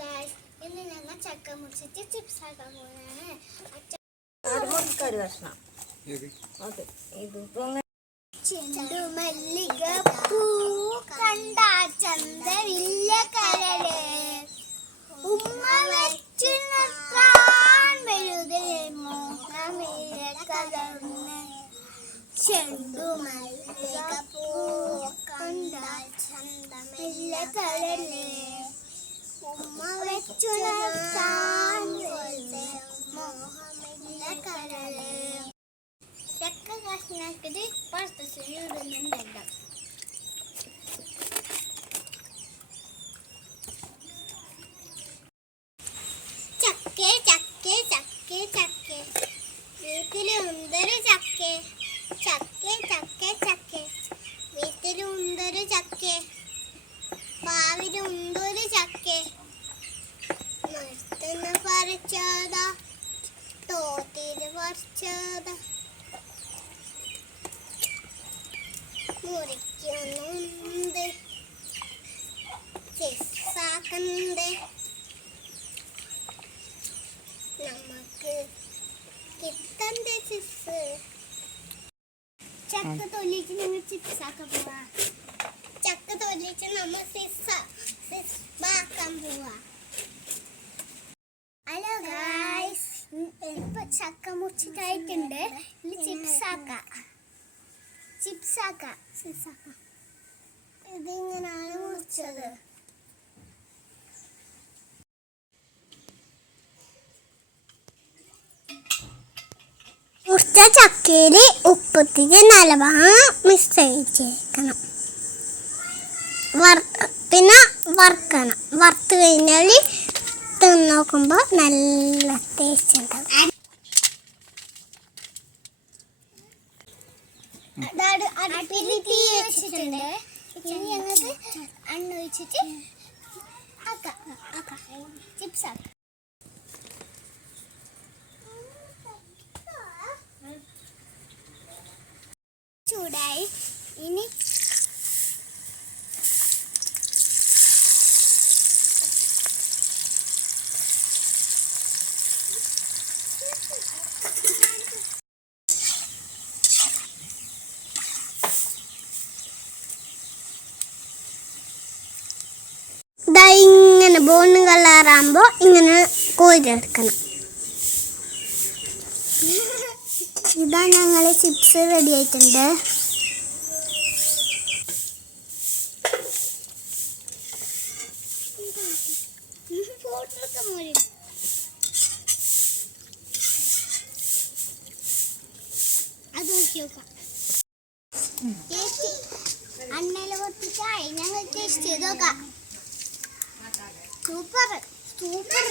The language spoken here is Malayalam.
ഗായ്സ് ഇന്ന് ഞങ്ങൾ ചക്ക മുറിച്ചിട്ട് ചിപ്സ് ആക്കാൻ പോകുന്നതാണ് മുറിക്കൊരു കഷ്ണം. ഓക്കെ. ഇതിപ്പോ ചെണ്ടുമല്ലിക പൂ കണ്ട ചന്തവില്ല കരൾ. ഉമ്മ വെച്ചു നിർത്താൻ വലുത് മോഹമില്ല കലർന്ന്. ചെണ്ടുമല്ലിക പൂ കണ്ട ചന്തമില്ല കരൾ. ഉമ്മ വെച്ചു നിർത്താൻ വലുത് മോഹമില്ല കരൾ ചക്ക കഷ്ണാക്കിട്ട് പാസ്തയിൽ ഇടുന്നുണ്ടല്ലോ ചക്ക ചക്ക ചക്ക ചക്ക വീട്ടിലുണ്ടൊരു ചക്ക തോട്ടിൽ പറിച്ചതാ മുറിക്കുന്നുണ്ട് ചെസ്സാക്കുന്നുണ്ട് നമുക്ക് കിട്ടണ്ട ചിപ്സ് ചക്ക തൊല്ലിച്ച് ഞങ്ങൾ ചിപ്സ് ആക്കാൻ പോവാ ചക്ക തൊല്ലിച്ച് നമ്മൾ സിസ്സ ഇപ്പൊ ചക്ക മുറിച്ചിട്ടായിട്ടുണ്ട് ഇനി ചിപ്സ് ആക്കാം. ചിപ്സ് ആക്കാം. ചിപ്സ് ആക്കാം. ഇതിങ്ങനാണ് മുറിച്ചത്. മുറിച്ച ചക്കയിൽ ഉപ്പത്തിന് നല്ലവണ്ണം മിക്സ് ചെയ്തേക്കണം പിന്നെ വറുക്കണം. വറുത്ത് കഴിഞ്ഞാൽ തിന്ന് നോക്കുമ്പോൾ നല്ല ടേസ്റ്റ് ഉണ്ടാവും. തീ വെച്ചിട്ടുണ്ട്. ഇനി ഞങ്ങൾക്ക് അണ്ണ വെച്ചിട്ട് ആക്കാം. ആക്കാം. ചിപ്സ് ആക്കാം. ചൂടായി. ഇനി ഇതാ ഇങ്ങനെ ബോണ് കളറാകുമ്പോൾ ഇങ്ങനെ കോരിയെടുക്കണം ഇതാ ഞങ്ങൾ ചിപ്സ് റെഡി ആയിട്ടുണ്ട്. അത് നോക്കി നോക്കാം. അണ്ണയിൽ പൊട്ടിച്ചായി ഞങ്ങൾ ടേസ്റ്റ് ചെയ്ത് നോക്കാം. Super super.